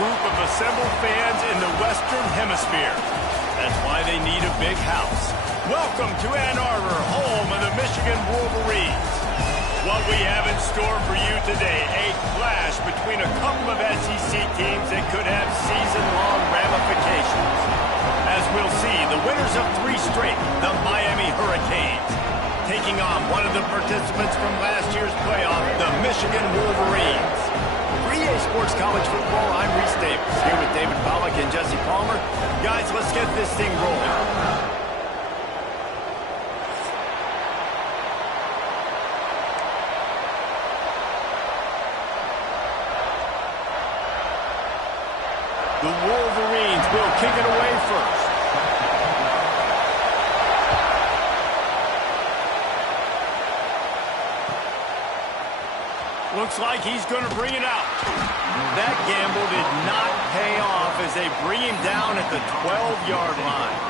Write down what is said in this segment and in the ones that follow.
group of assembled fans in the Western Hemisphere. That's why they need a big house. Welcome to Ann Arbor, home of the Michigan Wolverines. What we have in store for you today, a clash between a couple of SEC teams that could have season-long ramifications. As we'll see, the winners of 3 straight, the Miami Hurricanes, taking on one of the participants from last year's playoff, the Michigan Wolverines. For EA Sports College Football, I'm Reese Davis, here with David Pollack and Jesse Palmer. Guys, let's get this thing rolling. The Wolverines will kick it away first. Looks like he's going to bring it out. That gamble did not pay off as they bring him down at the 12-yard line.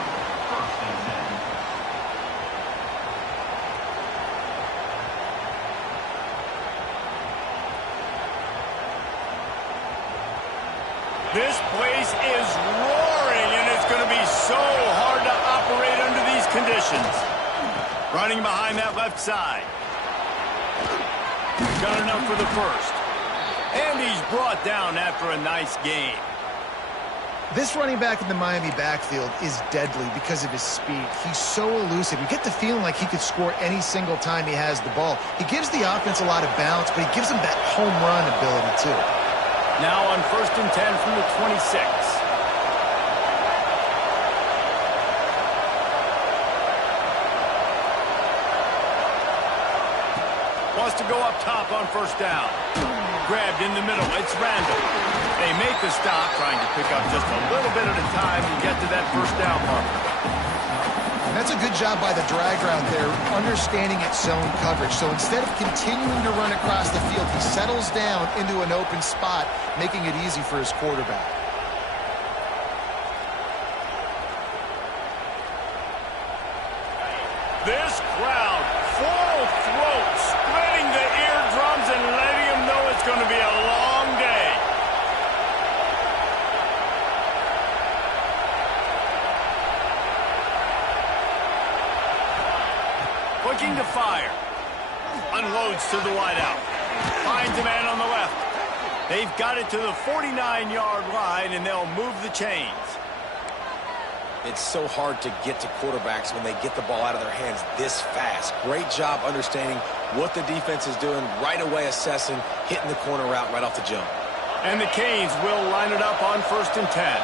This place is roaring, and it's going to be so hard to operate under these conditions. Running behind that left side. Got enough for the first. And he's brought down after a nice game. This running back in the Miami backfield is deadly because of his speed. He's so elusive. You get the feeling like he could score any single time he has the ball. He gives the offense a lot of balance, but he gives them that home run ability, too. Now on 1st and 10 from the 26. Wants to go up top on 1st down. Grabbed in the middle. It's Randall. They make the stop, trying to pick up just a little bit at a time and get to that 1st down marker. And that's a good job by the drag route there, understanding its zone coverage. So instead of continuing to run across the field, he settles down into an open spot, making it easy for his quarterback. This crowd, full throat, splitting the eardrums and letting them know it's going to be a long day. Looking to fire. Unloads to the wideout. Finds a man on the left. They've got it to the 49-yard line, and they'll move the chains. It's so hard to get to quarterbacks when they get the ball out of their hands this fast. Great job understanding what the defense is doing, right away assessing, hitting the corner route right off the jump. And the Canes will line it up on 1st and 10.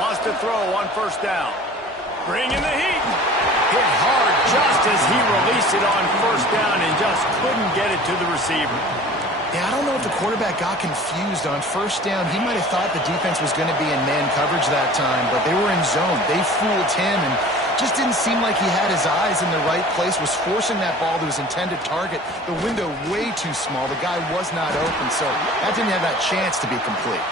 Wants to throw on 1st down. Bringing the heat. Hit hard just as he released it on 1st down and just couldn't get it to the receiver. Yeah, I don't know if the quarterback got confused on 1st down. He might have thought the defense was going to be in man coverage that time, but they were in zone. They fooled him and just didn't seem like he had his eyes in the right place, was forcing that ball to his intended target. The window way too small. The guy was not open, so that didn't have that chance to be complete.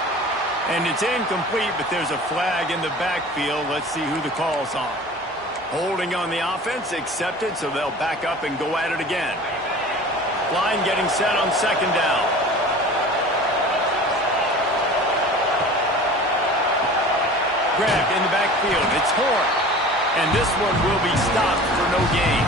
And it's incomplete, but there's a flag in the backfield. Let's see who the call's on. Holding on the offense, accepted, so they'll back up and go at it again. Line getting set on 2nd down. Grabbed in the backfield. It's Horn. And this one will be stopped for no gain.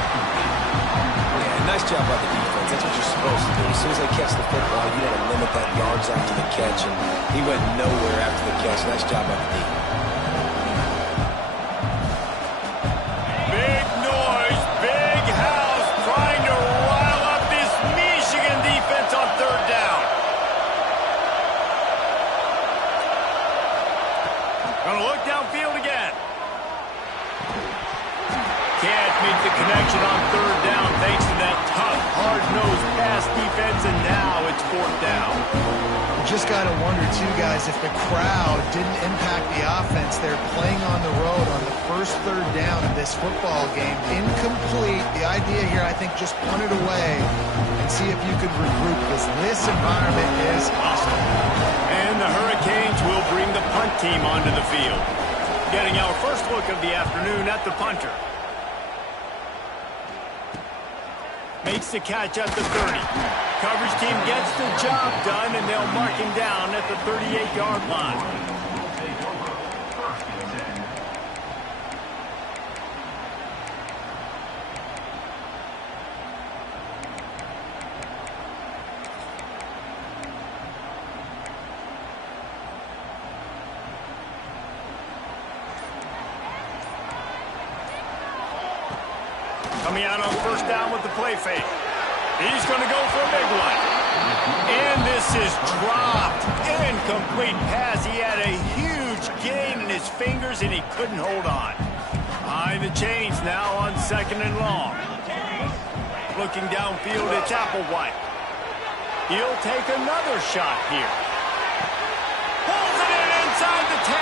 Yeah, nice job by the defense. That's what you're supposed to do. As soon as they catch the football, you got to limit that yards after the catch, and he went nowhere after the catch. Nice job by the defense. Big noise, big house, trying to rile up this Michigan defense on 3rd down. Gonna look downfield again. Can't make the connection on 3rd down thanks to that tough, hard-nosed pass defense, and now it's 4th down. Just got to wonder, too, guys, if the crowd didn't impact the offense. They're playing on the road on the first 3rd down of this football game. Incomplete. The idea here, I think, just punt it away and see if you could regroup, because this environment is hostile. And the Hurricanes will bring the punt team onto the field. Getting our first look of the afternoon at the punter. Makes the catch at the 30. Coverage team gets the job done, and they'll mark him down at the 38-yard line. Coming out on first down with the play fake. He's going to go for a big one. And this is dropped. Incomplete pass. He had a huge gain in his fingers, and he couldn't hold on. Behind the chains now on 2nd and long. Looking downfield, it's Applewhite. He'll take another shot here. Pulls it in inside the 10.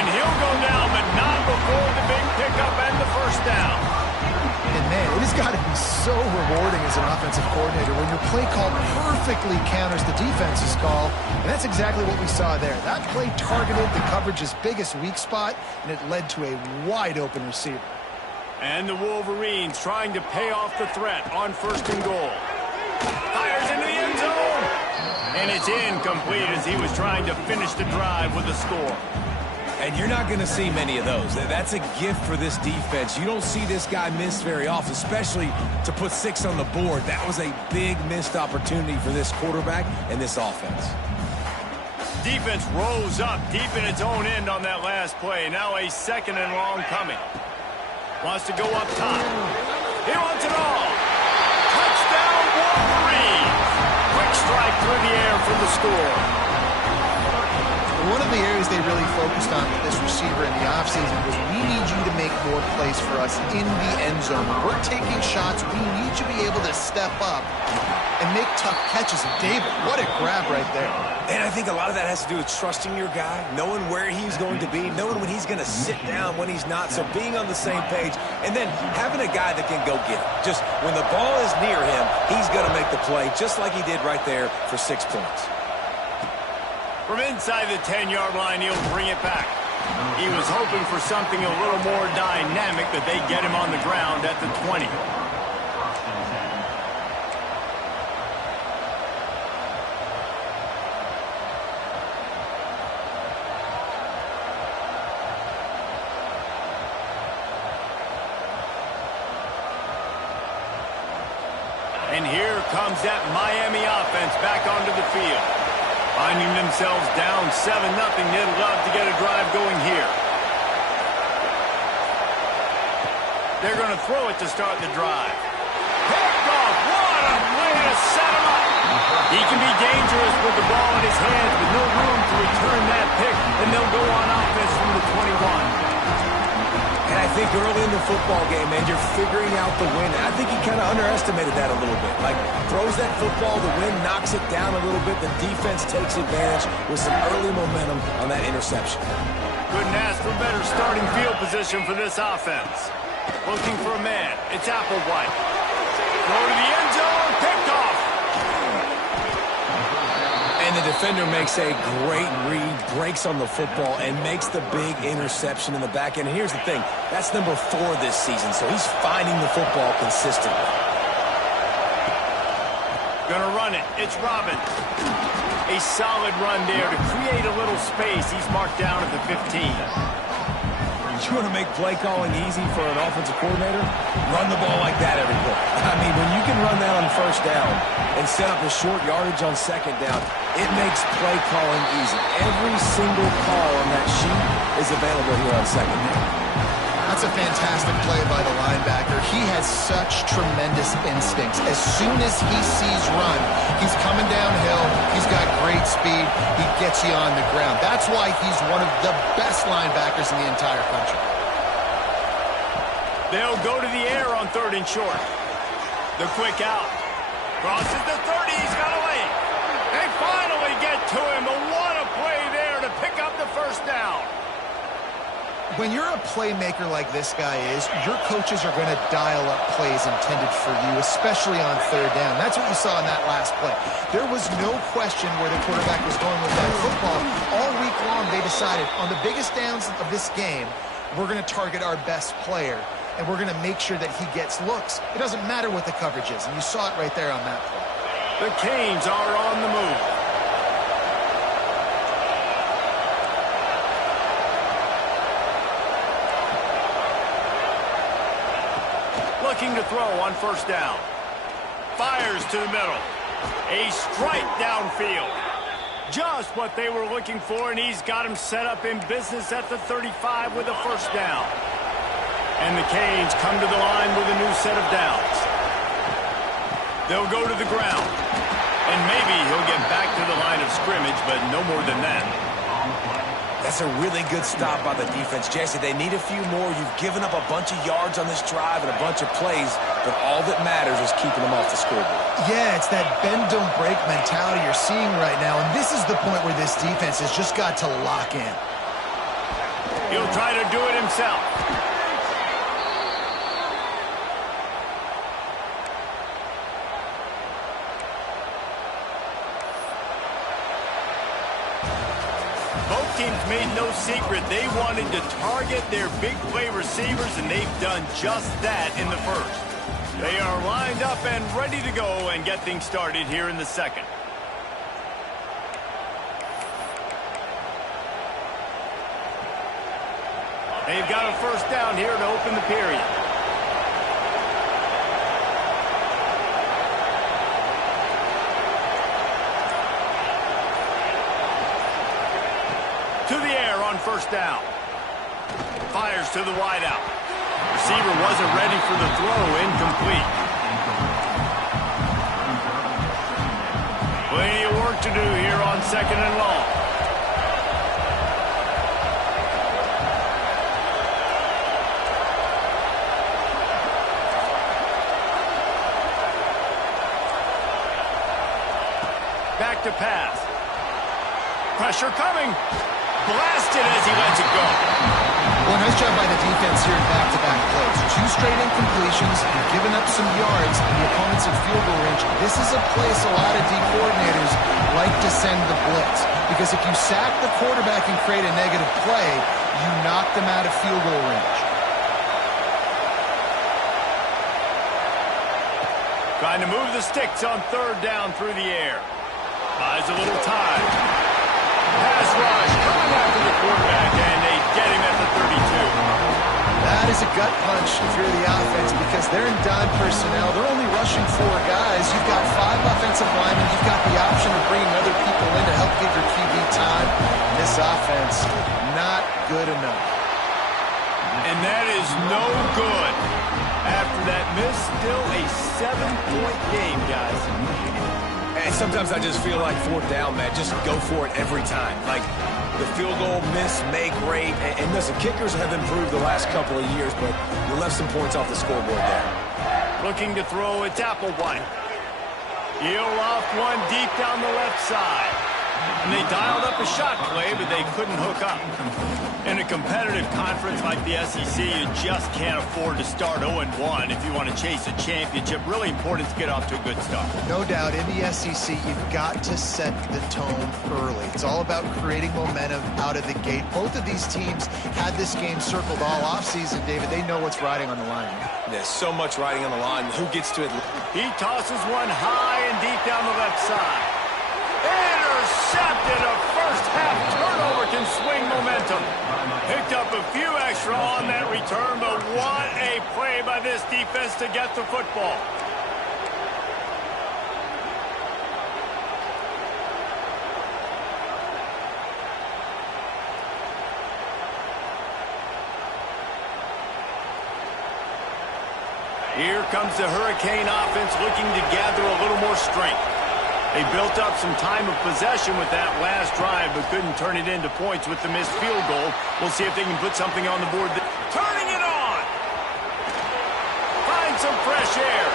And he'll go down, but not before the big pickup and the first down. And man, it has got to be so rewarding as an offensive coordinator when your play call perfectly counters the defense's call. And that's exactly what we saw there. That play targeted the coverage's biggest weak spot, and it led to a wide-open receiver. And the Wolverines trying to pay off the threat on 1st and goal. Fires into the end zone. And it's incomplete as he was trying to finish the drive with a score. And you're not going to see many of those. That's a gift for this defense. You don't see this guy miss very often, especially to put 6 on the board. That was a big missed opportunity for this quarterback and this offense. Defense rose up deep in its own end on that last play. Now a 2nd and long coming. Wants to go up top. He wants it all. Touchdown, Wolverines. Quick strike through the air for the score. One of the areas they really focused on with this receiver in the offseason was we need you to make more plays for us in the end zone. When we're taking shots, we need you to be able to step up and make tough catches. And David, what a grab right there. And I think a lot of that has to do with trusting your guy, knowing where he's going to be, knowing when he's going to sit down, when he's not, so being on the same page, and then having a guy that can go get it. Just when the ball is near him, he's going to make the play, just like he did right there for 6 points. From inside the 10-yard line, he'll bring it back. He was hoping for something a little more dynamic, but they get him on the ground at the 20. And here comes that Miami offense back onto the field. Finding themselves down 7-0, they'd love to get a drive going here. They're going to throw it to start the drive. Picked off. What a way to set him up. He can be dangerous with the ball in his hands, but no room to return that pick, and they'll go on offense from the 21. And I think early in the football game, man, you're figuring out the wind. I think he kind of underestimated that a little bit. Like, throws that football, the wind knocks it down a little bit. The defense takes advantage with some early momentum on that interception. Couldn't ask for better starting field position for this offense. Looking for a man. It's Applewhite. Throw to the end zone. Picked off. And the defender makes a great read, breaks on the football, and makes the big interception in the back end. And here's the thing. That's number 4 this season, so he's finding the football consistently. Gonna run it. It's Robbins. A solid run there to create a little space. He's marked down at the 15. You want to make play calling easy for an offensive coordinator? Run the ball like that every play. I mean, when you can run that on first down and set up a short yardage on second down, it makes play calling easy. Every single call on that sheet is available here on second down. That's a fantastic play by the linebacker. He has such tremendous instincts. As soon as he sees run, he's coming downhill. He's got great speed. He gets you on the ground. That's why he's one of the best linebackers in the entire country. They'll go to the air on 3rd and short. The quick out. Crosses the 30. He's got to wait. They finally get to him. But what a play there to pick up the first down. When you're a playmaker like this guy is, your coaches are going to dial up plays intended for you, especially on third down. That's what you saw in that last play. There was no question where the quarterback was going with that football. All week long, they decided on the biggest downs of this game, we're going to target our best player, and we're going to make sure that he gets looks. It doesn't matter what the coverage is, and you saw it right there on that play. The Canes are on the move. Looking to throw on first down. Fires to the middle. A strike downfield. Just what they were looking for, and he's got him set up in business at the 35 with a first down. And the Canes come to the line with a new set of downs. They'll go to the ground. And maybe he'll get back to the line of scrimmage, but no more than that. That's a really good stop by the defense. Jesse, they need a few more. You've given up a bunch of yards on this drive and a bunch of plays, but all that matters is keeping them off the scoreboard. Yeah, it's that bend, don't break mentality you're seeing right now, and this is the point where this defense has just got to lock in. He'll try to do it himself. Both teams made no secret they wanted to target their big play receivers, and they've done just that in the first. They are lined up and ready to go and get things started here in the second. They've got a first down here to open the period. To the air on first down. Fires to the wideout. Receiver wasn't ready for the throw. Incomplete. Plenty of work to do here on second and long. Back to pass. Pressure coming. Blasted as he lets it go. Well, nice job by the defense here in back-to-back plays. 2 straight incompletions, and giving up some yards, and the opponent's in field goal range. This is a place a lot of D coordinators like to send the blitz, because if you sack the quarterback and create a negative play, you knock them out of field goal range. Trying to move the sticks on third down through the air. Buys a little time. Pass rush coming after the quarterback, and they get him at the 32. That is a gut punch if you're the offense, because they're in dime personnel. They're only rushing 4 guys. You've got 5 offensive linemen. You've got the option of bringing other people in to help give your QB time. This offense, not good enough. And that is no good. After that miss, still a 7-point game, guys. And sometimes I just feel like fourth down, man, just go for it every time. Like, the field goal miss, make rate. And listen, kickers have improved the last couple of years, but you left some points off the scoreboard there. Looking to throw, it's Applewhite. He'll loft one deep down the left side. And they dialed up a shot play, but they couldn't hook up. In a competitive conference like the SEC, you just can't afford to start 0-1 if you want to chase a championship. Really important to get off to a good start. No doubt, in the SEC, you've got to set the tone early. It's all about creating momentum out of the gate. Both of these teams had this game circled all offseason, David. They know what's riding on the line. There's so much riding on the line. Who gets to it? He tosses one high and deep down the left side. Intercepted. A first-half turnover can swing momentum. Picked up a few extra on that return, but what a play by this defense to get the football. Here comes the Hurricane offense looking to gather a little more strength. They built up some time of possession with that last drive, but couldn't turn it into points with the missed field goal. We'll see if they can put something on the board. Turning it on! Find some fresh air.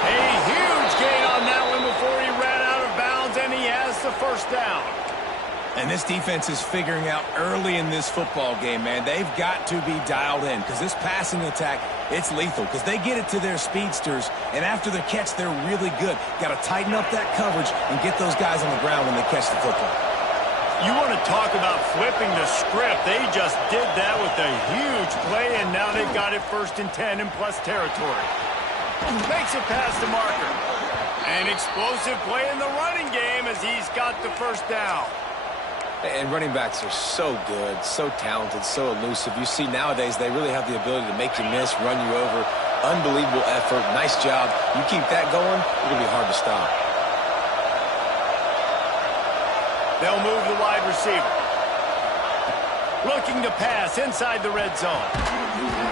A huge gain on that one before he ran out of bounds, and he has the first down. And this defense is figuring out early in this football game, man. They've got to be dialed in because this passing attack, it's lethal because they get it to their speedsters, and after the catch, they're really good. Got to tighten up that coverage and get those guys on the ground when they catch the football. You want to talk about flipping the script. They just did that with a huge play, and now they've got it 1st and 10 in plus territory. Makes it past the marker. An explosive play in the running game as he's got the 1st down. And running backs are so good, so talented, so elusive. You see nowadays they really have the ability to make you miss, run you over. Unbelievable effort. Nice job. You keep that going, it'll be hard to stop. They'll move the wide receiver. Looking to pass inside the red zone.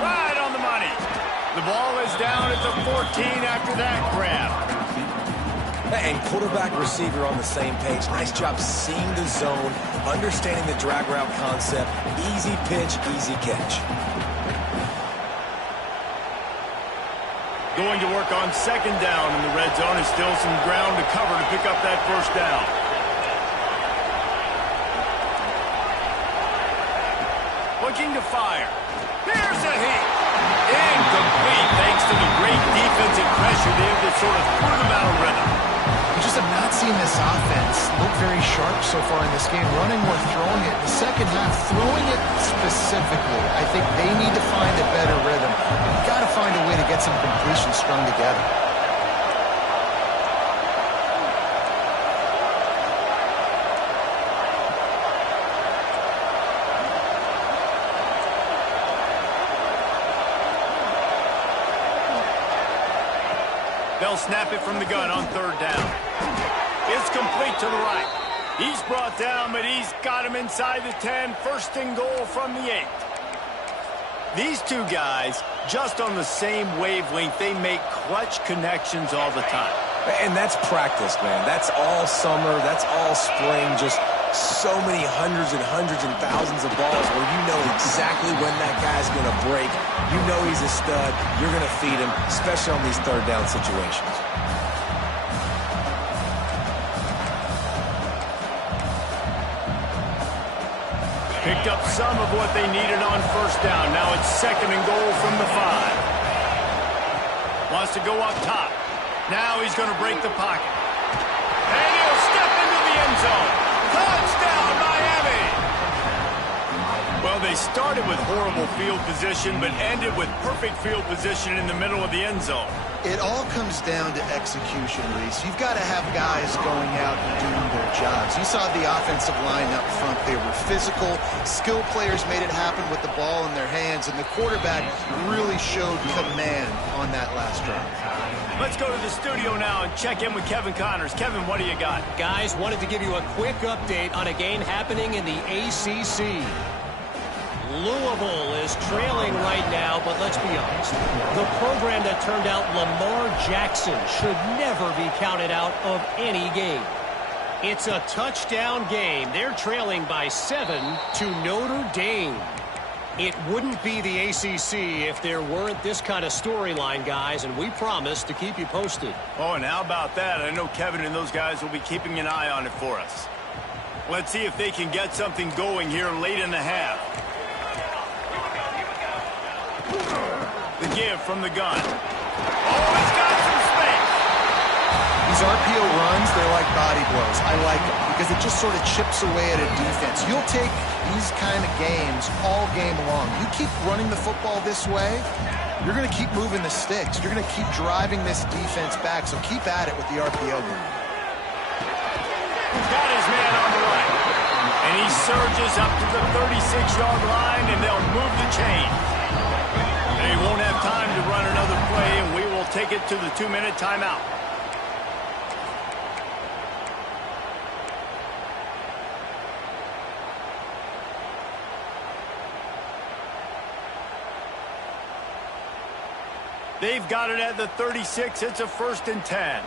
Right on the money. The ball is down at the 14 after that grab. And quarterback receiver on the same page. Nice job seeing the zone, understanding the drag route concept. Easy pitch, easy catch. Going to work on 2nd down in the red zone. Is still some ground to cover to pick up that 1st down. Looking to fire. There's a hit. Incomplete thanks to the great defensive pressure there that sort of threw them out of rhythm. We just have not seen this offense look very sharp so far in this game, running or throwing it. In the second half, throwing it specifically, I think they need to find a better rhythm. You've got to find a way to get some completions strung together. They'll snap it from the gun on 3rd down. It's complete to the right. He's brought down, but he's got him inside the 10. 1st and goal from the 8. These two guys, just on the same wavelength, they make clutch connections all the time. And that's practice, man. That's all summer. That's all spring. Just so many hundreds and thousands of balls where you know exactly when that guy's going to break. You know he's a stud. You're going to feed him, especially on these 3rd down situations. Picked up some of what they needed on 1st down. Now it's 2nd and goal from the 5. Wants to go up top. Now he's going to break the pocket. And he'll step into the end zone. Touchdown, Miami! Well, they started with horrible field position, but ended with perfect field position in the middle of the end zone. It all comes down to execution, Reese. You've got to have guys going out and doing their jobs. You saw the offensive line up front. They were physical. Skilled players made it happen with the ball in their hands, and the quarterback really showed command on that last drive. Let's go to the studio now and check in with Kevin Connors. Kevin, what do you got? Guys, wanted to give you a quick update on a game happening in the ACC. Louisville is trailing right now, but let's be honest. The program that turned out Lamar Jackson should never be counted out of any game. It's a touchdown game. They're trailing by 7 to Notre Dame. It wouldn't be the ACC if there weren't this kind of storyline, guys, and we promise to keep you posted. Oh, and how about that? I know Kevin and those guys will be keeping an eye on it for us. Let's see if they can get something going here late in the half. The give from the gun. Oh, it's got some space. These RPO runs, they're like body blows. I like them because it just sort of chips away at a defense. You'll take these kind of games all game long. You keep running the football this way, you're going to keep moving the sticks. You're going to keep driving this defense back, so keep at it with the RPO game. Got his man on the right. And he surges up to the 36-yard line, and they'll move the chain. They won't have time to run another play, and we will take it to the 2-minute timeout. They've got it at the 36. It's a 1st and 10.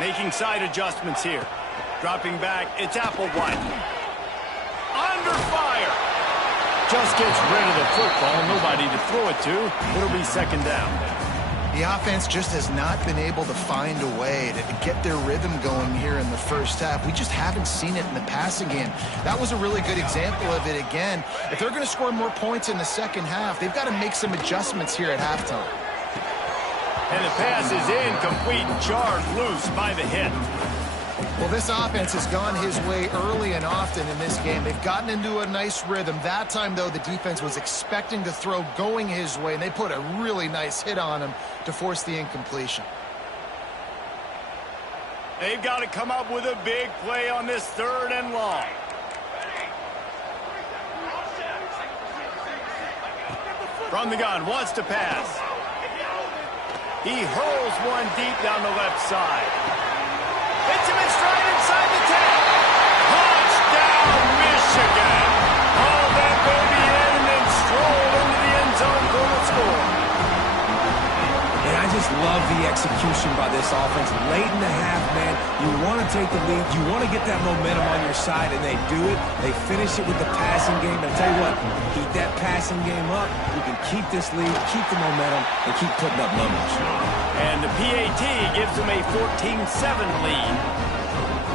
Making side adjustments here. Dropping back, it's Applewhite. Under fire. Just gets rid of the football. Nobody to throw it to. It'll be 2nd down. The offense just has not been able to find a way to get their rhythm going here in the first half. We just haven't seen it in the passing game. That was a really good example of it again. If they're going to score more points in the second half, they've got to make some adjustments here at halftime. And the pass is incomplete, jarred loose by the hit. Well, this offense has gone his way early and often in this game. They've gotten into a nice rhythm. That time, though, the defense was expecting to throw going his way, and they put a really nice hit on him to force the incompletion. They've got to come up with a big play on this 3rd and long. From the gun, wants to pass. He hurls one deep down the left side. Hits him in stride inside the 10. Touchdown, Michigan. Haul that baby in and stroll into the end zone for the score. And I just love the execution by this offense. Late in the half, man, you want to take the lead. You want to get that momentum on your side, and they do it. They finish it with the passing game. And I tell you what, keep that passing game up. We can keep this lead, keep the momentum, and keep putting up numbers. And the PAT gives them a 14-7 lead.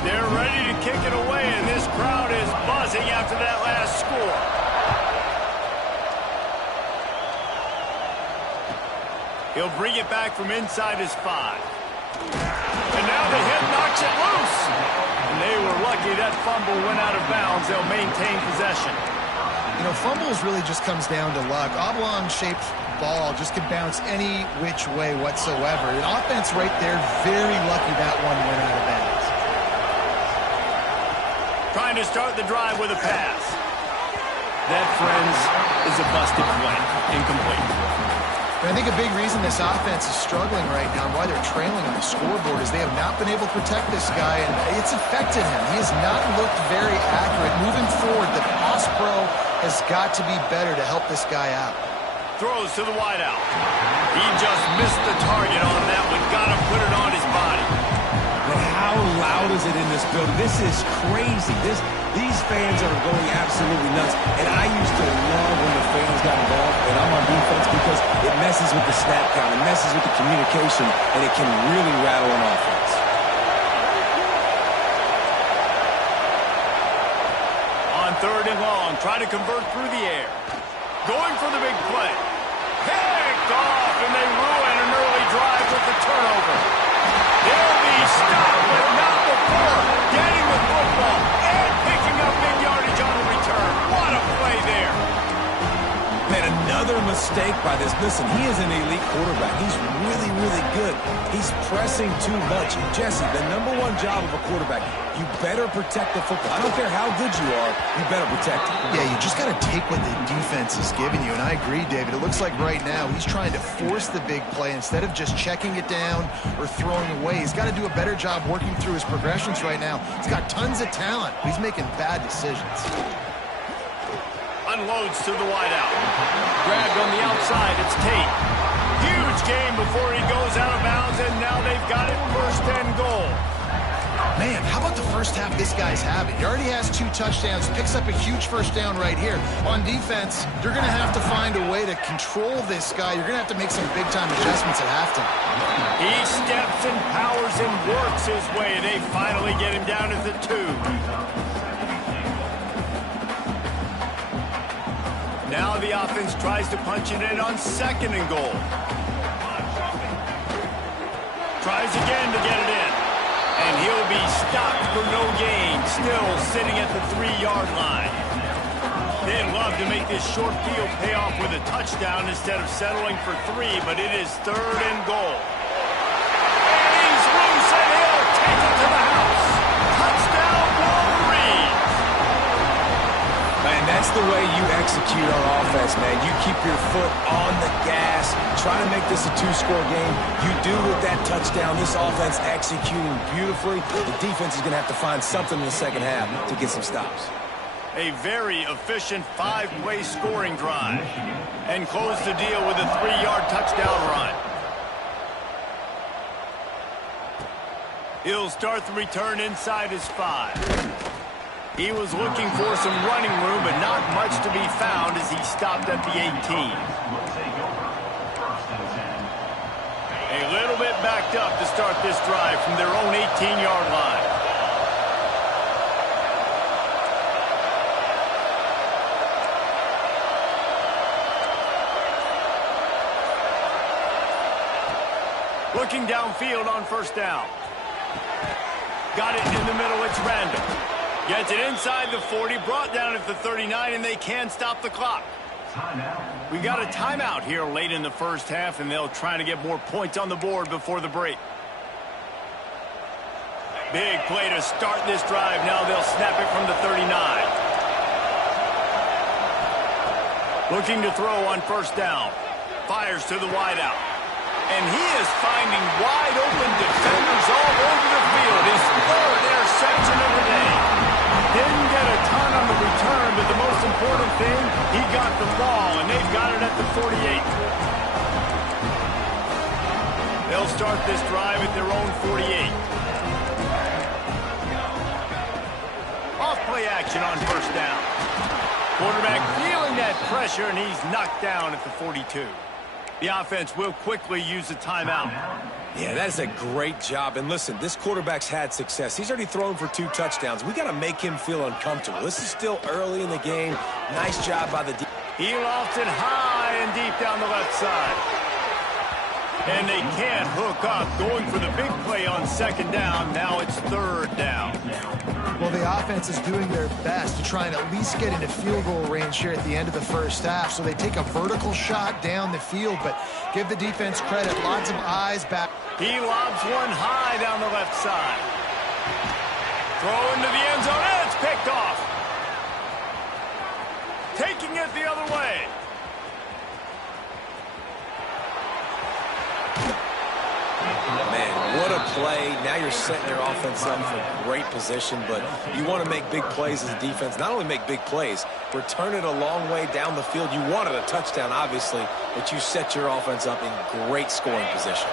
They're ready to kick it away, and this crowd is buzzing after that last score. He'll bring it back from inside his 5. And now the hit knocks it loose. And they were lucky that fumble went out of bounds. They'll maintain possession. You know, fumbles really just comes down to luck. Oblong-shaped ball just can bounce any which way whatsoever. An offense right there, very lucky that one went out of bounds. Trying to start the drive with a pass. That, friends, is a busted play. Incomplete. And I think a big reason this offense is struggling right now and why they're trailing on the scoreboard is they have not been able to protect this guy, and it's affected him. He has not looked very accurate. Moving forward, the pass pro has got to be better to help this guy out. Throws to the wideout. He just missed the target on that one. Got to put it on his body. But how loud is it in this building? This is crazy. These fans are going absolutely nuts. And I used to love when the fans got involved, and I'm on defense, because it messes with the snap count. It messes with the communication, and it can really rattle an offense. On 3rd and long, try to convert through the air. Going for the big play. Picked off, and they ruin an early drive with the turnover. They'll be stopped, but not before getting the football and picking up big yardage on the return. What a play there. And another mistake by this. Listen, he is an elite quarterback. He's really, really good. He's pressing too much. Jesse, the #1 job of a quarterback, you better protect the football. I don't care how good you are, you better protect it. Yeah, you just got to take what the defense is giving you, and I agree, David. It looks like right now he's trying to force the big play instead of just checking it down or throwing away. He's got to do a better job working through his progressions right now. He's got tons of talent, but he's making bad decisions. Unloads to the wideout. Grabbed on the outside, it's Tate. Huge game before he goes out of bounds, and now they've got it 1st and goal. Man, how about the first half this guy's having? He already has 2 touchdowns, picks up a huge 1st down right here. On defense, you're going to have to find a way to control this guy. You're going to have to make some big-time adjustments at halftime. He steps and powers and works his way. They finally get him down at the 2. Now the offense tries to punch it in on 2nd and goal. Tries again to get it in. And he'll be stopped for no gain, still sitting at the 3-yard line. They'd love to make this short field pay off with a touchdown instead of settling for 3, but it is 3rd and goal. And he's loose, and he'll take it to the house. Touchdown, Wolverines! Man, that's the way you execute on offense, man. You keep your foot on the gas, try to make this a 2-score game. You do with that touchdown. This offense executing beautifully. The defense is going to have to find something in the second half to get some stops. A very efficient 5-play scoring drive. And close the deal with a 3-yard touchdown run. He'll start the return inside his 5. He was looking for some running room, but not much to be found as he stopped at the 18. little bit backed up to start this drive from their own 18-yard line. Looking downfield on first down. Got it in the middle. It's random. Gets it inside the 40, brought down at the 39, and they can stop the clock. We got a timeout here late in the first half, and they'll try to get more points on the board before the break. Big play to start this drive. Now they'll snap it from the 39. Looking to throw on first down. Fires to the wideout. And he is finding wide-open defenders all over the field. His third interception of the day. Didn't get a ton on the return, but the most important thing, he got the ball, and they've got it at the 48. They'll start this drive at their own 48. Off play action on first down. Quarterback feeling that pressure, and he's knocked down at the 42. The offense will quickly use a timeout. Yeah, that's a great job. And listen, this quarterback's had success. He's already thrown for 2 touchdowns. We got to make him feel uncomfortable. This is still early in the game. Nice job by the defense. He lofts it high and deep down the left side. And they can't hook up. Going for the big play on second down. Now it's third down. Well, the offense is doing their best to try and at least get into field goal range here at the end of the first half. So they take a vertical shot down the field, but give the defense credit. Lots of eyes back. He lobs one high down the left side. Throw into the end zone, and it's picked off. Taking it the other way. Man, what a play. Now you're setting your offense up for great position, but you want to make big plays as a defense. Not only make big plays, return it a long way down the field. You wanted a touchdown, obviously, but you set your offense up in great scoring position.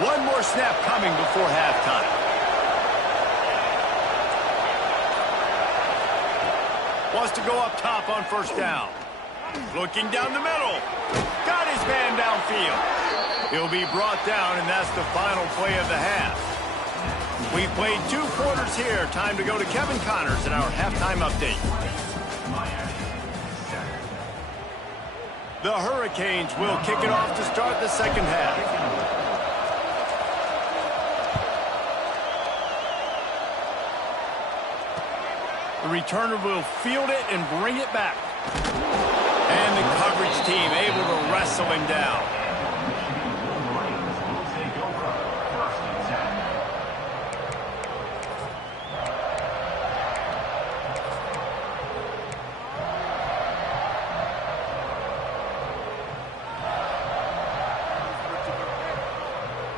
One more snap coming before halftime. Wants to go up top on first down. Looking down the middle. Got his man downfield. He'll be brought down, and that's the final play of the half. We've played 2 quarters here. Time to go to Kevin Connors in our halftime update. The Hurricanes will kick it off to start the second half. The returner will field it and bring it back. And the coverage team able to wrestle him down.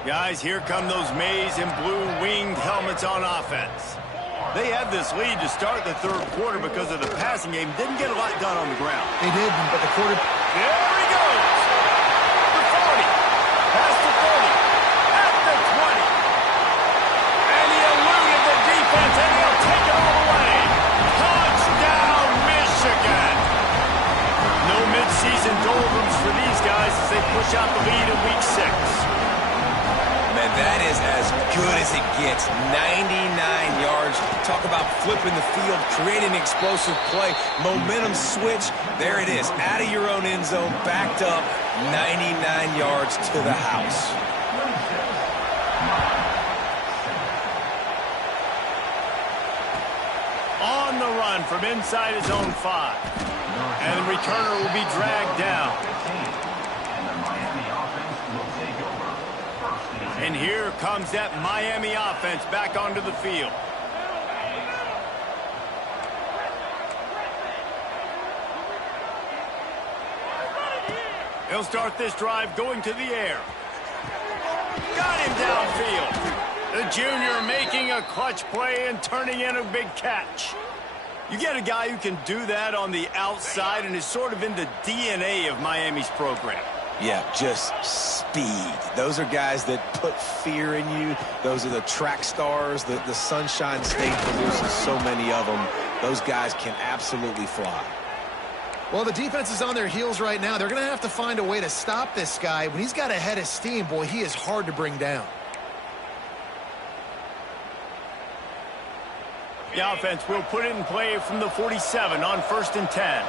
Guys, here come those maize and blue winged helmets on offense. They had this lead to start the third quarter because of the passing game. Didn't get a lot done on the ground. They did, but the quarter... There he goes! The 40. Past the 30. At the 20. And he eluded the defense, and he'll take it all the way. Touchdown, Michigan! No midseason doldrums for these guys as they push out the lead in Week 6. Man, that is as good as it gets. 99 yards. Talk about flipping the field, creating an explosive play. Momentum switch. There it is. Out of your own end zone, backed up. 99 yards to the house. On the run from inside his own 5. And the returner will be dragged down. And here comes that Miami offense back onto the field. He'll start this drive going to the air. Got him downfield. The junior making a clutch play and turning in a big catch. You get a guy who can do that on the outside and is sort of in the DNA of Miami's program. Yeah, just speed. Those are guys that put fear in you. Those are the track stars. The Sunshine State produces so many of them. Those guys can absolutely fly. Well, the defense is on their heels right now. They're going to have to find a way to stop this guy. When he's got a head of steam, boy, he is hard to bring down. The offense will put it in play from the 47 on 1st and 10.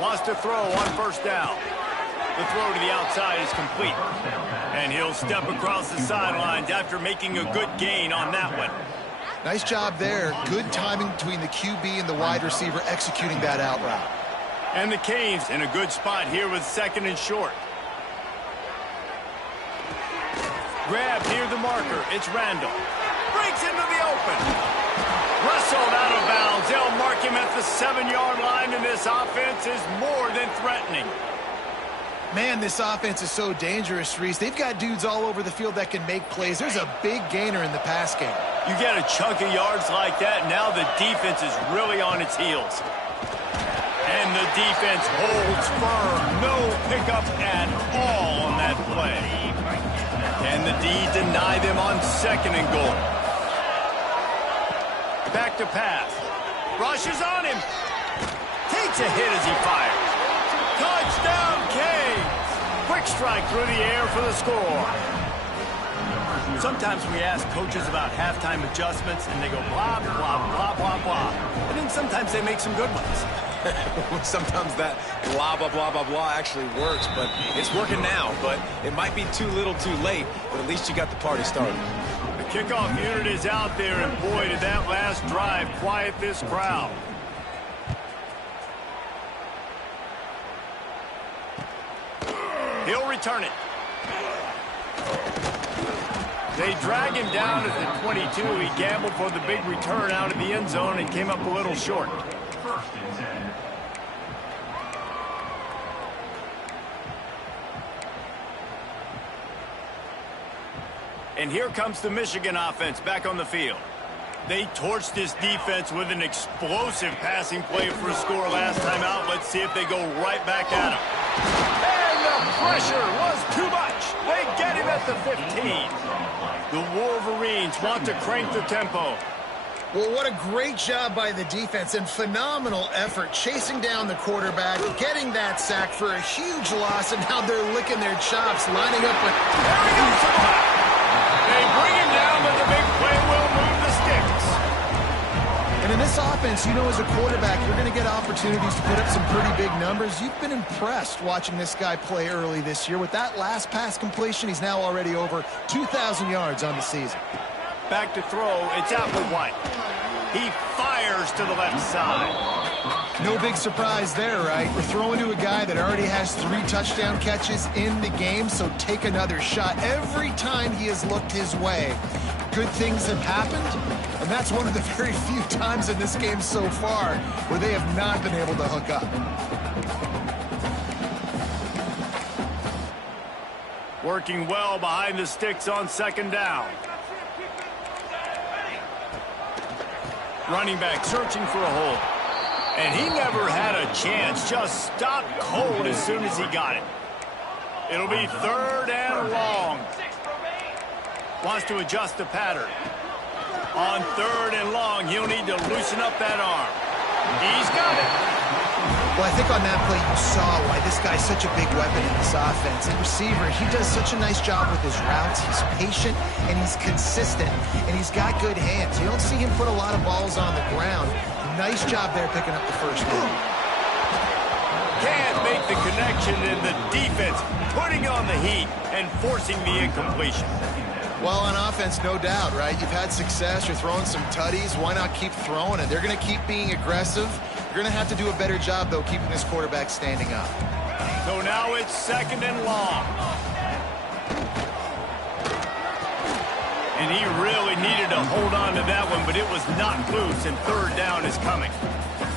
Wants to throw on 1st down. The throw to the outside is complete. And he'll step across the sidelines after making a good gain on that one. Nice job there. Good timing between the QB and the wide receiver executing that out route. And the Canes in a good spot here with 2nd and short. Grab near the marker. It's Randall. Breaks into the open. Wrestled out of bounds. They'll mark him at the 7-yard line, and this offense is more than threatening. Man, this offense is so dangerous, Reese. They've got dudes all over the field that can make plays. There's a big gainer in the pass game. You get a chunk of yards like that, now the defense is really on its heels. And the defense holds firm. No pickup at all on that play. And the D deny them on 2nd and goal. Back to pass. Rushes on him. Takes a hit as he fires. Touchdown, Canes! Quick strike through the air for the score. Sometimes we ask coaches about halftime adjustments, and they go blah, blah, blah, blah, blah. And then sometimes they make some good ones. Sometimes that blah, blah, blah, blah, blah actually works, but it's working now. But it might be too little too late, but at least you got the party started. The kickoff unit is out there, and boy, did that last drive quiet this crowd. He'll return it. They drag him down at the 22. He gambled for the big return out of the end zone and came up a little short. And here comes the Michigan offense back on the field. They torched this defense with an explosive passing play for a score last time out. Let's see if they go right back at him. And the pressure was too much. They get him at the 15. The Wolverines want to crank the tempo. Well, what a great job by the defense and phenomenal effort chasing down the quarterback, getting that sack for a huge loss, and now they're licking their chops, lining up with... There he goes to the left. They bring him down, but the big play will move the sticks. And in this offense, you know, as a quarterback, you're going to get opportunities to put up some pretty big numbers. You've been impressed watching this guy play early this year. With that last pass completion, he's now already over 2,000 yards on the season. Back to throw, it's Applewhite. He fires to the left side. No big surprise there, right? We're throwing to a guy that already has 3 touchdown catches in the game, so take another shot. Every time he has looked his way, good things have happened, and that's one of the very few times in this game so far where they have not been able to hook up. Working well behind the sticks on 2nd down. Running back searching for a hole. And he never had a chance. Just stopped cold as soon as he got it. It'll be 3rd and long. Wants to adjust the pattern. On 3rd and long, he'll need to loosen up that arm. He's got it. Well, I think on that play you saw why this guy's such a big weapon in this offense. And receiver, he does such a nice job with his routes. He's patient, and he's consistent, and he's got good hands. You don't see him put a lot of balls on the ground. Nice job there picking up the first down. Can't make the connection, and the defense putting on the heat and forcing the incompletion. Well, on offense, no doubt, right? You've had success. You're throwing some tutties. Why not keep throwing it? They're going to keep being aggressive. You're going to have to do a better job, though, keeping this quarterback standing up. So now it's 2nd and long. And he really needed to hold on to that one, but it was not loose, and 3rd down is coming.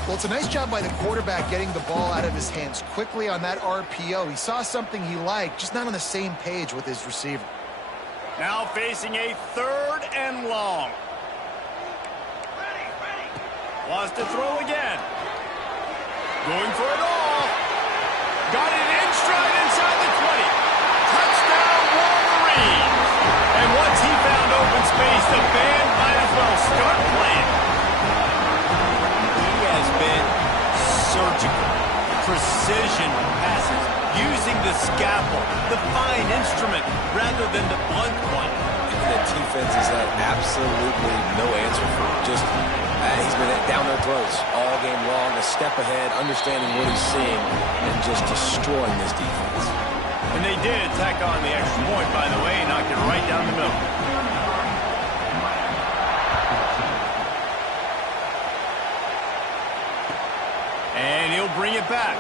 Well, it's a nice job by the quarterback getting the ball out of his hands quickly on that RPO. He saw something he liked, just not on the same page with his receiver. Now facing a 3rd and long. Wants to throw again. Going for it all. Got it in stride inside the 20. Touchdown, Wolverine. And once he found open space, the band might as well start playing. precision passes, using the scalpel, the fine instrument, rather than the blunt one. And the defense has had absolutely no answer for it. Just, he's been down their throats all game long, a step ahead, understanding what he's seeing, and just destroying this defense. And they did tack on the extra point, by the way, and knocked it right down the middle. And he'll bring it back.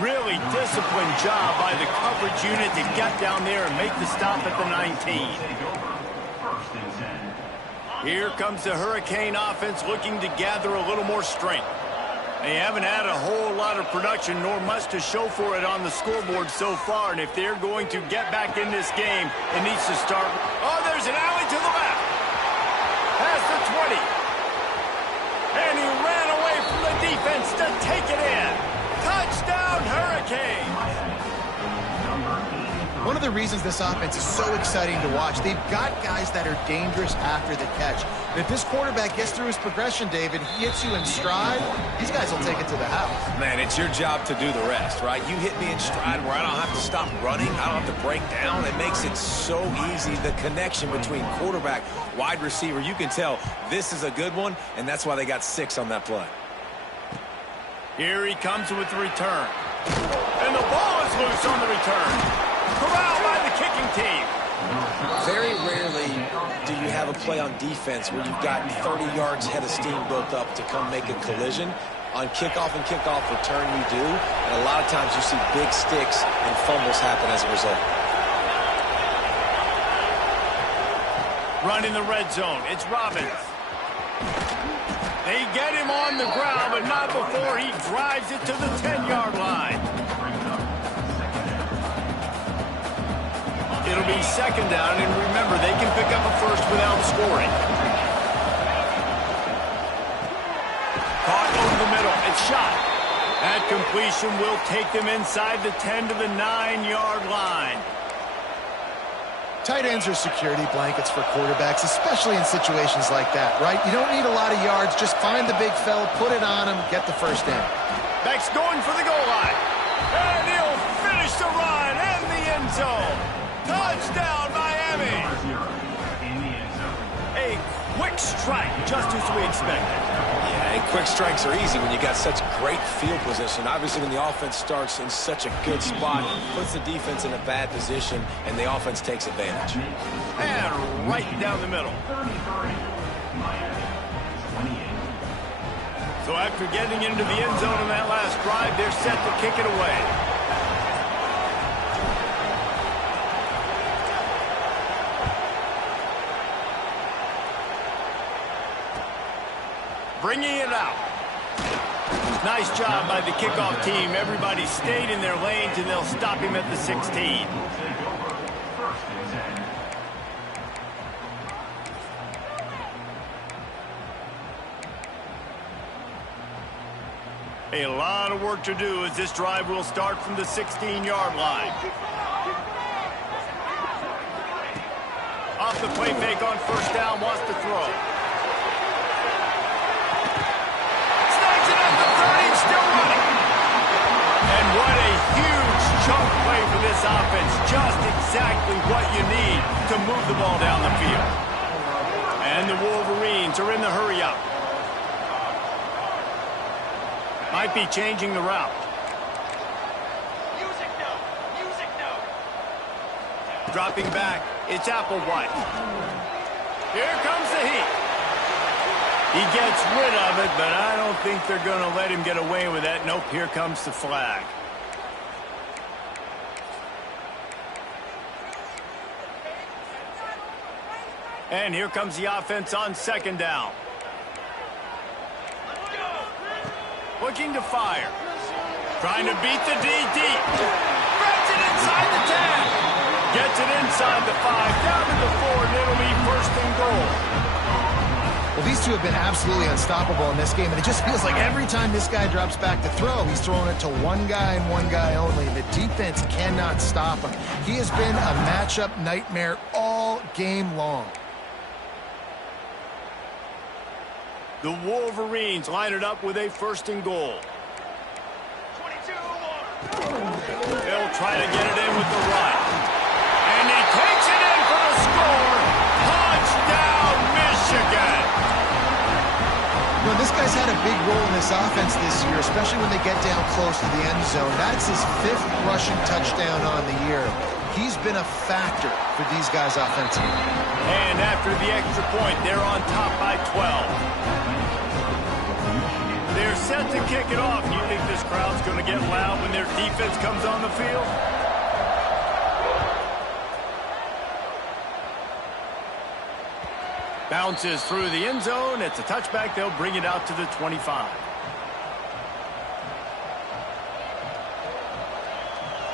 Really disciplined job by the coverage unit to get down there and make the stop at the 19. Here comes the Hurricane offense looking to gather a little more strength. They haven't had a whole lot of production nor much to show for it on the scoreboard so far, and if they're going to get back in this game, it needs to start. Oh, there's an alley to the left. Past the 20. And he ran away from the defense to take it in. Touchdown, Hurricanes! One of the reasons this offense is so exciting to watch, they've got guys that are dangerous after the catch. And if this quarterback gets through his progression, David, he hits you in stride, these guys will take it to the house. Man, it's your job to do the rest, right? You hit me in stride where I don't have to stop running. I don't have to break down. It makes it so easy. The connection between quarterback, wide receiver, you can tell this is a good one, and that's why they got 6 on that play. Here he comes with the return. And the ball is loose on the return. Corralled by the kicking team. Very rarely do you have a play on defense where you've got 30 yards head of steam built up to come make a collision. On kickoff and kickoff return, you do. And a lot of times you see big sticks and fumbles happen as a result. Run in the red zone. It's Robbins. They get him on the ground, but not before he drives it to the 10-yard line. It'll be second down, and remember, they can pick up a first without scoring. Caught over the middle. It's shot. That completion will take them inside the 10 to the 9-yard line. Tight ends are security blankets for quarterbacks, especially in situations like that, right? You don't need a lot of yards. Just find the big fella, put it on him, get the first down. Beck's going for the goal line. And he'll finish the run in the end zone. Touchdown, Miami. A quick strike, just as we expected. Yeah, and quick strikes are easy when you got such great field position. Obviously, when the offense starts in such a good spot, puts the defense in a bad position, and the offense takes advantage. And right down the middle. So after getting into the end zone in that last drive, they're set to kick it away. Bringing it out. Nice job by the kickoff team. Everybody stayed in their lanes, and they'll stop him at the 16. A lot of work to do as this drive will start from the 16-yard line. Off the play fake on first down, wants to throw. Still running. And what a huge chunk play for this offense. Just exactly what you need to move the ball down the field. And the Wolverines are in the hurry-up. Might be changing the route. Music note. Music note. Dropping back, it's Applewhite. Here comes the heat. He gets rid of it, but I don't think they're going to let him get away with that. Nope, here comes the flag. And here comes the offense on second down. Looking to fire. Trying to beat the D deep. Threads it inside the 10. Gets it inside the 5, down to the 4, and it'll be first and goal. Well, these two have been absolutely unstoppable in this game, and it just feels like every time this guy drops back to throw, he's throwing it to one guy and one guy only. The defense cannot stop him. He has been a matchup nightmare all game long. The Wolverines line it up with a first and goal. They'll try to get it in with the run. And he takes it in for the score. Touchdown, Michigan. You know, this guy's had a big role in this offense this year, especially when they get down close to the end zone. That's his 5th rushing touchdown on the year. He's been a factor for these guys offensively. And after the extra point, they're on top by 12. They're set to kick it off. You think this crowd's going to get loud when their defense comes on the field? Bounces through the end zone. It's a touchback. They'll bring it out to the 25.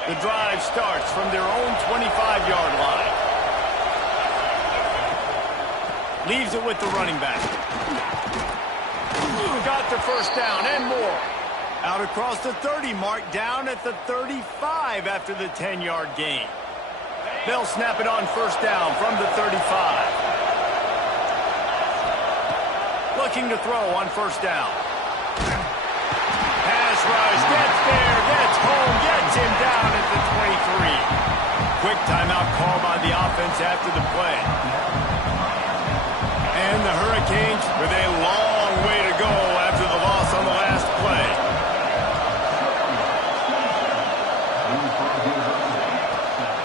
The drive starts from their own 25-yard line. Leaves it with the running back. Got the first down and more. Out across the 30 mark, down at the 35 after the 10-yard gain. They'll snap it on first down from the 35. Looking to throw on first down. Pass rush, gets there, gets home, gets him down at the 23. Quick timeout call by the offense after the play. And the Hurricanes with a long way to go after the loss on the last play.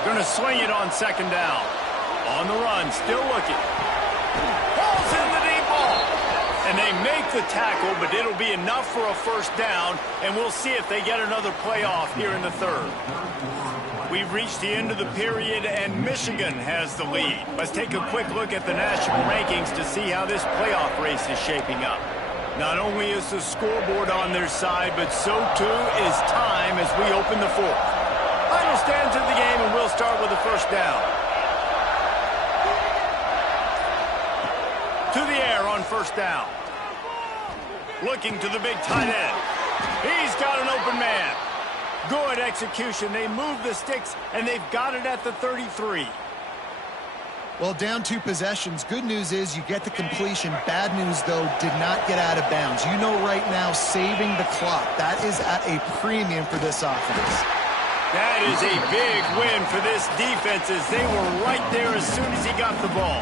Going to swing it on second down. On the run, still looking. Pulls in the deep ball. And they make the tackle, but it'll be enough for a first down, and we'll see if they get another playoff here in the third. We've reached the end of the period, and Michigan has the lead. Let's take a quick look at the national rankings to see how this playoff race is shaping up. Not only is the scoreboard on their side, but so too is time as we open the fourth. Final stands of the game, and we'll start with the first down. To the air on first down. Looking to the big tight end. He's got an open man. Good execution. They move the sticks, and they've got it at the 33. Well, down 2 possessions. Good news is you get the completion. Bad news, though, did not get out of bounds. You know right now, saving the clock. That is at a premium for this offense. That is a big win for this defense as they were right there as soon as he got the ball.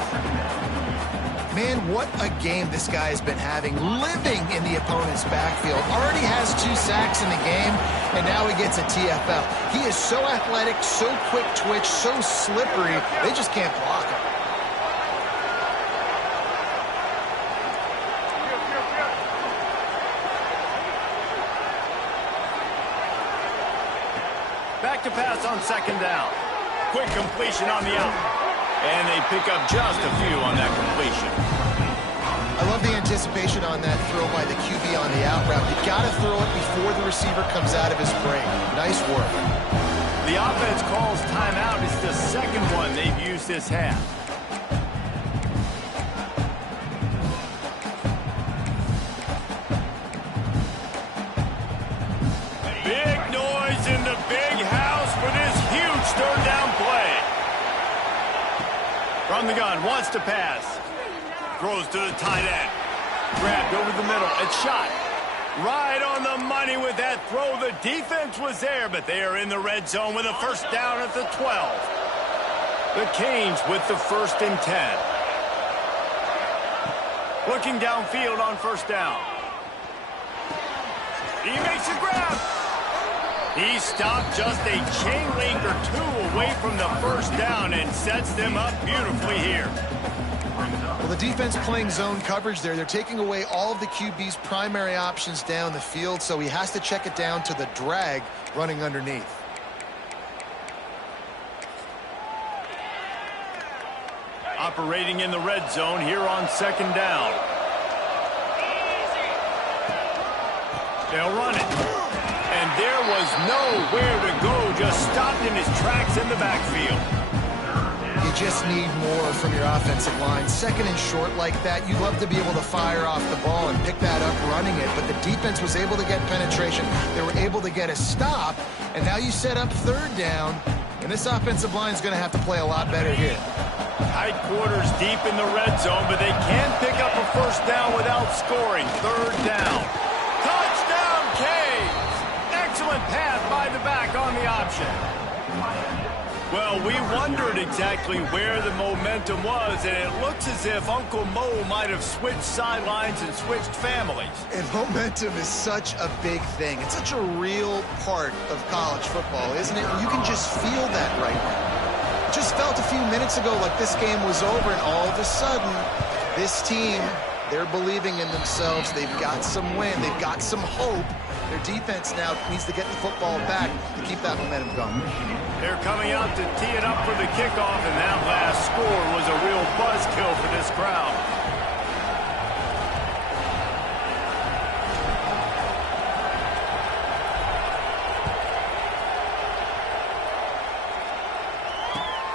Man, what a game this guy has been having, living in the opponent's backfield. Already has 2 sacks in the game, and now he gets a TFL. He is so athletic, so quick twitch, so slippery, they just can't block him. Back to pass on second down. Quick completion on the out. And they pick up just a few on that completion. I love the anticipation on that throw by the QB on the out route. You got to throw it before the receiver comes out of his break. Nice work. The offense calls timeout. It's the second one they've used this half. Big noise in the big house for this huge third down play. From the gun, wants to pass. Throws to the tight end. Grabbed over the middle. It's shot. Right on the money with that throw. The defense was there, but they are in the red zone with a first down at the 12. The Canes with the 1st and 10. Looking downfield on first down. He makes a grab. He stopped just a chain link or 2 away from the first down and sets them up beautifully here. Well, the defense playing zone coverage there. They're taking away all of the QB's primary options down the field, so he has to check it down to the drag running underneath. Operating in the red zone here on second down. They'll run it. And there was nowhere to go, just stopped in his tracks in the backfield. You just need more from your offensive line. Second and short like that, you love to be able to fire off the ball and pick that up running it, but the defense was able to get penetration. They were able to get a stop, and now you set up third down, and this offensive line is going to have to play a lot better here. Tight quarters deep in the red zone, but they can pick up a first down without scoring. Third down. Touchdown, Canes! Excellent pass by the back. interception. Well, we wondered exactly where the momentum was, and it looks as if Uncle Mo might have switched sidelines and switched families. And momentum is such a big thing. It's such a real part of college football, isn't it? You can just feel that right now. It just felt a few minutes ago like this game was over, and all of a sudden, this team, they're believing in themselves. They've got some wind. They've got some hope. Their defense now needs to get the football back to keep that momentum going. They're coming out to tee it up for the kickoff, and that last score was a real buzzkill for this crowd.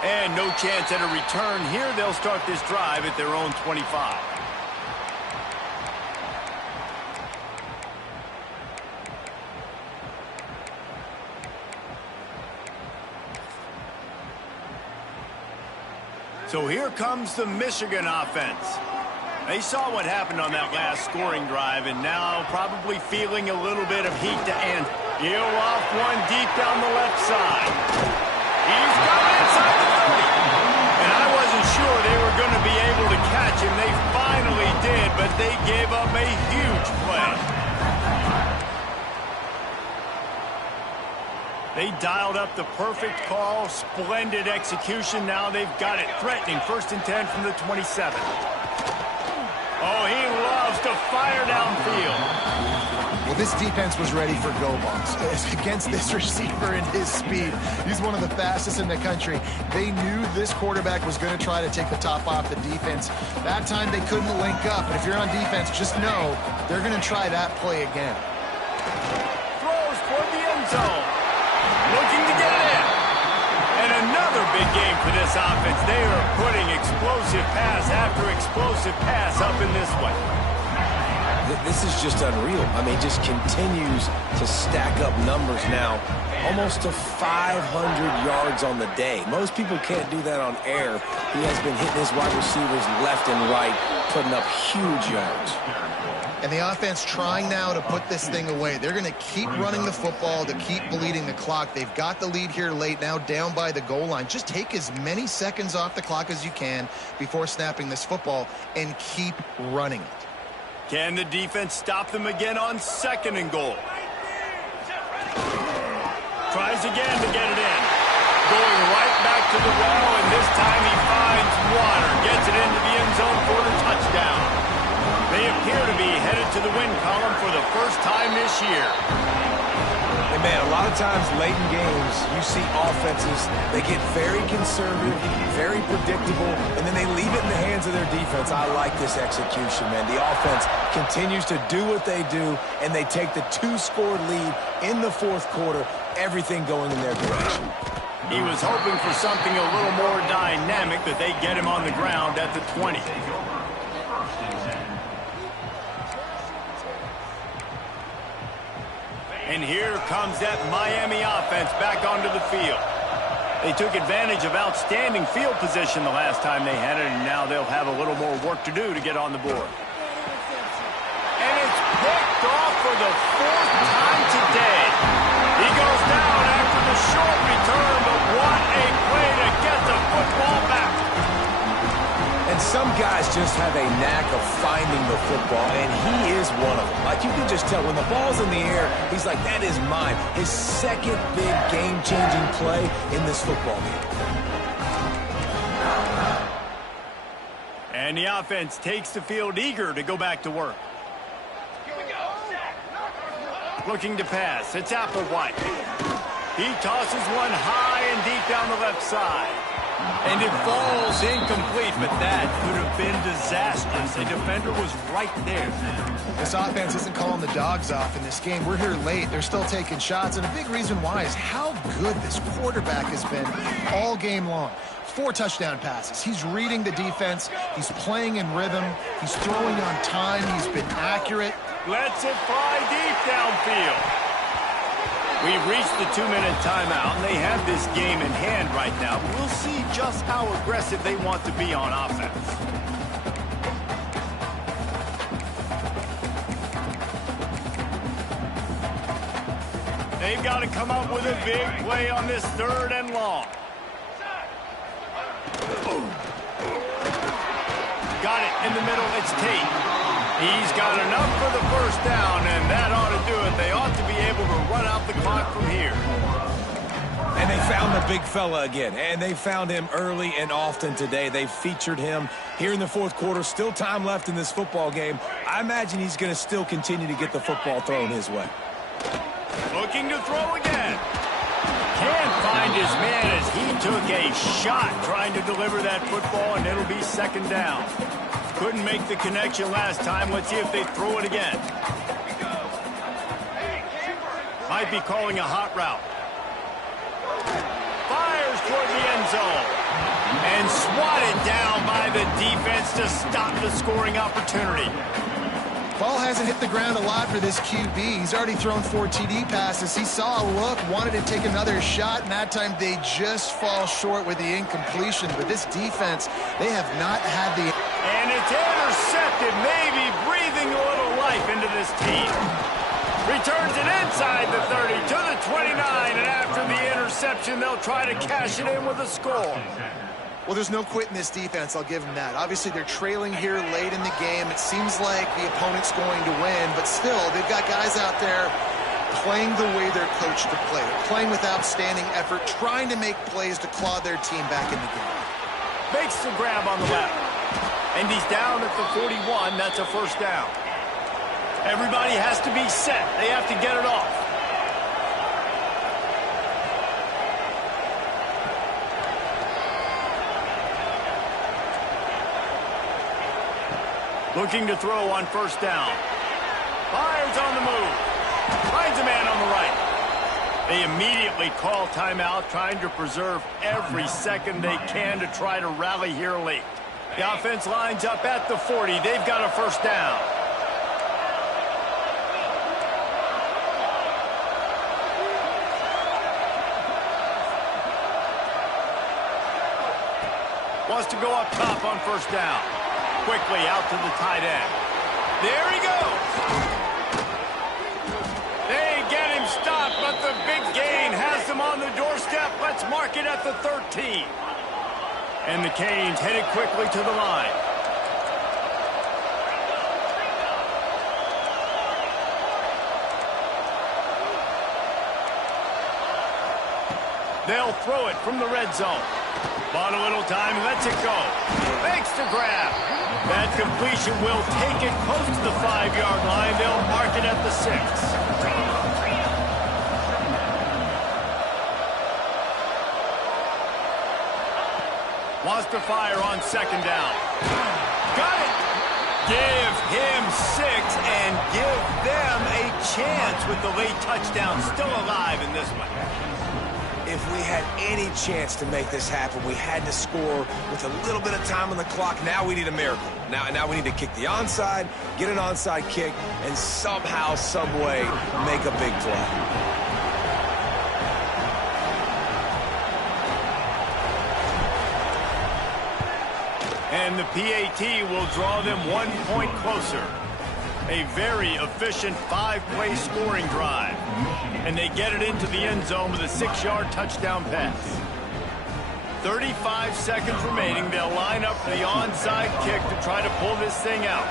And no chance at a return here. They'll start this drive at their own 25. So here comes the Michigan offense. They saw what happened on that last scoring drive, and now probably feeling a little bit of heat to end. He'll off one deep down the left side. He's got inside the 30. And I wasn't sure they were going to be able to catch him. They finally did, but they gave up a huge play. They dialed up the perfect call, splendid execution. Now they've got it threatening. 1st and 10 from the 27. Oh, he loves to fire downfield. Well, this defense was ready for go balls against this receiver and his speed. He's one of the fastest in the country. They knew this quarterback was going to try to take the top off the defense. That time they couldn't link up. But if you're on defense, just know they're going to try that play again. Throws toward the end zone. Looking to get it in. And another big game for this offense. They are putting explosive pass after explosive pass up in this one. This is just unreal. I mean, just continues to stack up numbers now. Almost to 500 yards on the day. Most people can't do that on air. He has been hitting his wide receivers left and right, putting up huge yards. And the offense trying now to put this thing away. They're going to keep running the football to keep bleeding the clock. They've got the lead here late, now down by the goal line. Just take as many seconds off the clock as you can before snapping this football and keep running it. Can the defense stop them again on 2nd and goal? Tries again to get it in. Going right back to the well, and this time he finds water. Gets it into the end zone for the touchdown. They appear to be headed to the win column for the first time this year. And man, a lot of times late in games, you see offenses, they get very conservative, very predictable, and then they leave it in the hands of their defense. I like this execution, man. The offense continues to do what they do, and they take the 2-score lead in the 4th quarter, everything going in their direction. He was hoping for something a little more dynamic, that they get him on the ground at the 20. And here comes that Miami offense back onto the field. They took advantage of outstanding field position the last time they had it, and now they'll have a little more work to do to get on the board. And it's picked off for the 4th time today. He goes down after the short return, but what a play to get the football back. And some guys just have a knack of finding the football, and he is one of them. Like, you can just tell when the ball's in the air, he's like, that is mine. His 2nd big game-changing play in this football game. And the offense takes the field eager to go back to work. Looking to pass. It's Applewhite. He tosses one high and deep down the left side. And it falls incomplete, but that could have been disastrous. The defender was right there. This offense isn't calling the dogs off in this game. We're here late. They're still taking shots, and a big reason why is how good this quarterback has been all game long. 4 touchdown passes. He's reading the defense. He's playing in rhythm. He's throwing on time. He's been accurate. Lets it fly deep downfield. We've reached the 2-minute timeout, and they have this game in hand right now. We'll see just how aggressive they want to be on offense. They've got to come up with a big play on this 3rd and long. Got it in the middle. It's Tate. He's got enough for the 1st down, and that ought to do it. They ought to be able to run out the clock from here. And they found the big fella again, and they found him early and often today. They featured him here in the 4th quarter. Still time left in this football game. I imagine he's going to still continue to get the football thrown his way. Looking to throw again. Can't find his man as he took a shot trying to deliver that football, and it'll be 2nd down. Couldn't make the connection last time. Let's see if they throw it again. Might be calling a hot route. Fires toward the end zone. And swatted down by the defense to stop the scoring opportunity. Ball hasn't hit the ground a lot for this QB. He's already thrown 4 TD passes. He saw a look, wanted to take another shot, and that time they just fall short with the incompletion. But this defense, they have not had the... And it's intercepted, maybe breathing a little life into this team. Returns it inside the 30 to the 29, and after the interception, they'll try to cash it in with a score. Well, there's no quit in this defense, I'll give them that. Obviously, they're trailing here late in the game. It seems like the opponent's going to win, but still, they've got guys out there playing the way they're coached to play. They're playing with outstanding effort, trying to make plays to claw their team back in the game. Makes the grab on the left. And he's down at the 41. That's a 1st down. Everybody has to be set. They have to get it off. Looking to throw on 1st down. Fires on the move. Finds a man on the right. They immediately call timeout, trying to preserve every second they can to try to rally here late. The offense lines up at the 40. They've got a 1st down. Wants to go up top on 1st down. Quickly out to the tight end. There he goes. They get him stopped, but the big gain has them on the doorstep. Let's mark it at the 13. And the Canes headed quickly to the line. They'll throw it from the red zone. Bought a little time, lets it go. Makes the grab. That completion will take it close to the 5-yard line. They'll mark it at the 6. Wants to fire on 2nd down. Got it. Give him 6 and give them a chance with the late touchdown still alive in this one. If we had any chance to make this happen, we had to score with a little bit of time on the clock. Now we need a miracle. Now we need to kick the onside, get an onside kick, and somehow, some way, make a big play. And the PAT will draw them 1 point closer. A very efficient 5-play scoring drive. And they get it into the end zone with a 6-yard touchdown pass. 35 seconds remaining. They'll line up for the onside kick to try to pull this thing out.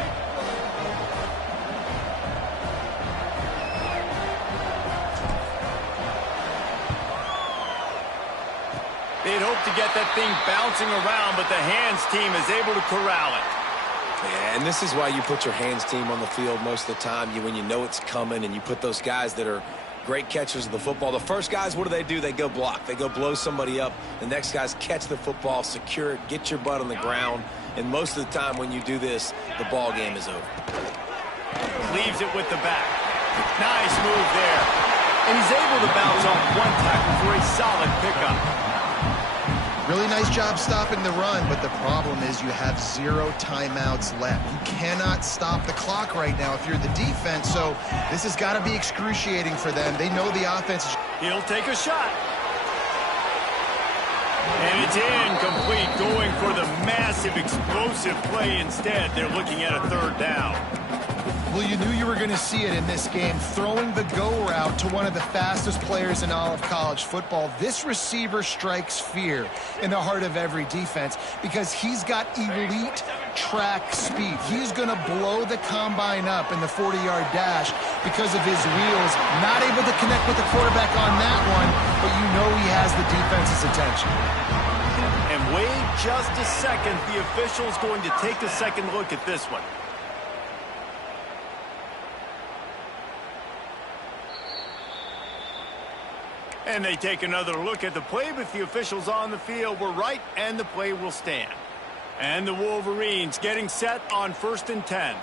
They'd hope to get that thing bouncing around, but the hands team is able to corral it. Yeah, and this is why you put your hands team on the field most of the time. When you know it's coming, and you put those guys that are great catchers of the football. The first guys, what do? They go block. They go blow somebody up. The next guys catch the football, secure it, get your butt on the ground. And most of the time when you do this, the ball game is over. Leaves it with the back. Nice move there. And he's able to bounce off 1 tackle for a solid pickup. Really nice job stopping the run, but the problem is you have 0 timeouts left. You cannot stop the clock right now if you're the defense, so this has got to be excruciating for them. They know the offense is... He'll take a shot. And it's incomplete, going for the massive explosive play instead. They're looking at a 3rd down. Well, you knew you were going to see it in this game. Throwing the go route to one of the fastest players in all of college football. This receiver strikes fear in the heart of every defense because he's got elite track speed. He's going to blow the combine up in the 40-yard dash because of his wheels. Not able to connect with the quarterback on that one, but you know he has the defense's attention. And wait just a second. The official's going to take a second look at this one. And they take another look at the play, but the officials on the field were right, and the play will stand. And the Wolverines getting set on 1st and 10.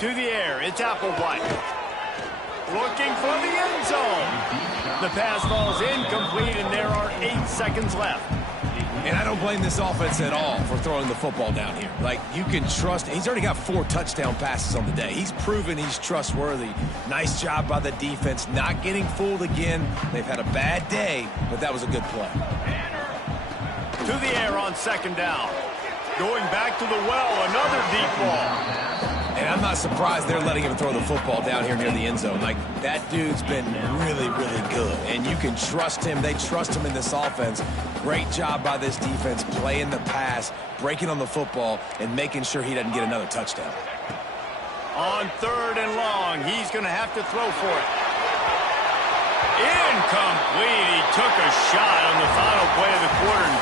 To the air, it's Applewhite. Looking for the end zone. The pass falls incomplete, and there are 8 seconds left. And I don't blame this offense at all for throwing the football down here. Like, you can trust. He's already got 4 touchdown passes on the day. He's proven he's trustworthy. Nice job by the defense, not getting fooled again. They've had a bad day, but that was a good play. To the air on 2nd down. Going back to the well, another deep ball. And I'm not surprised they're letting him throw the football down here near the end zone. Like, that dude's been really, really good. And you can trust him. They trust him in this offense. Great job by this defense playing the pass, breaking on the football, and making sure he doesn't get another touchdown. On 3rd and long, he's going to have to throw for it. Incomplete. He took a shot on the final play of the quarter and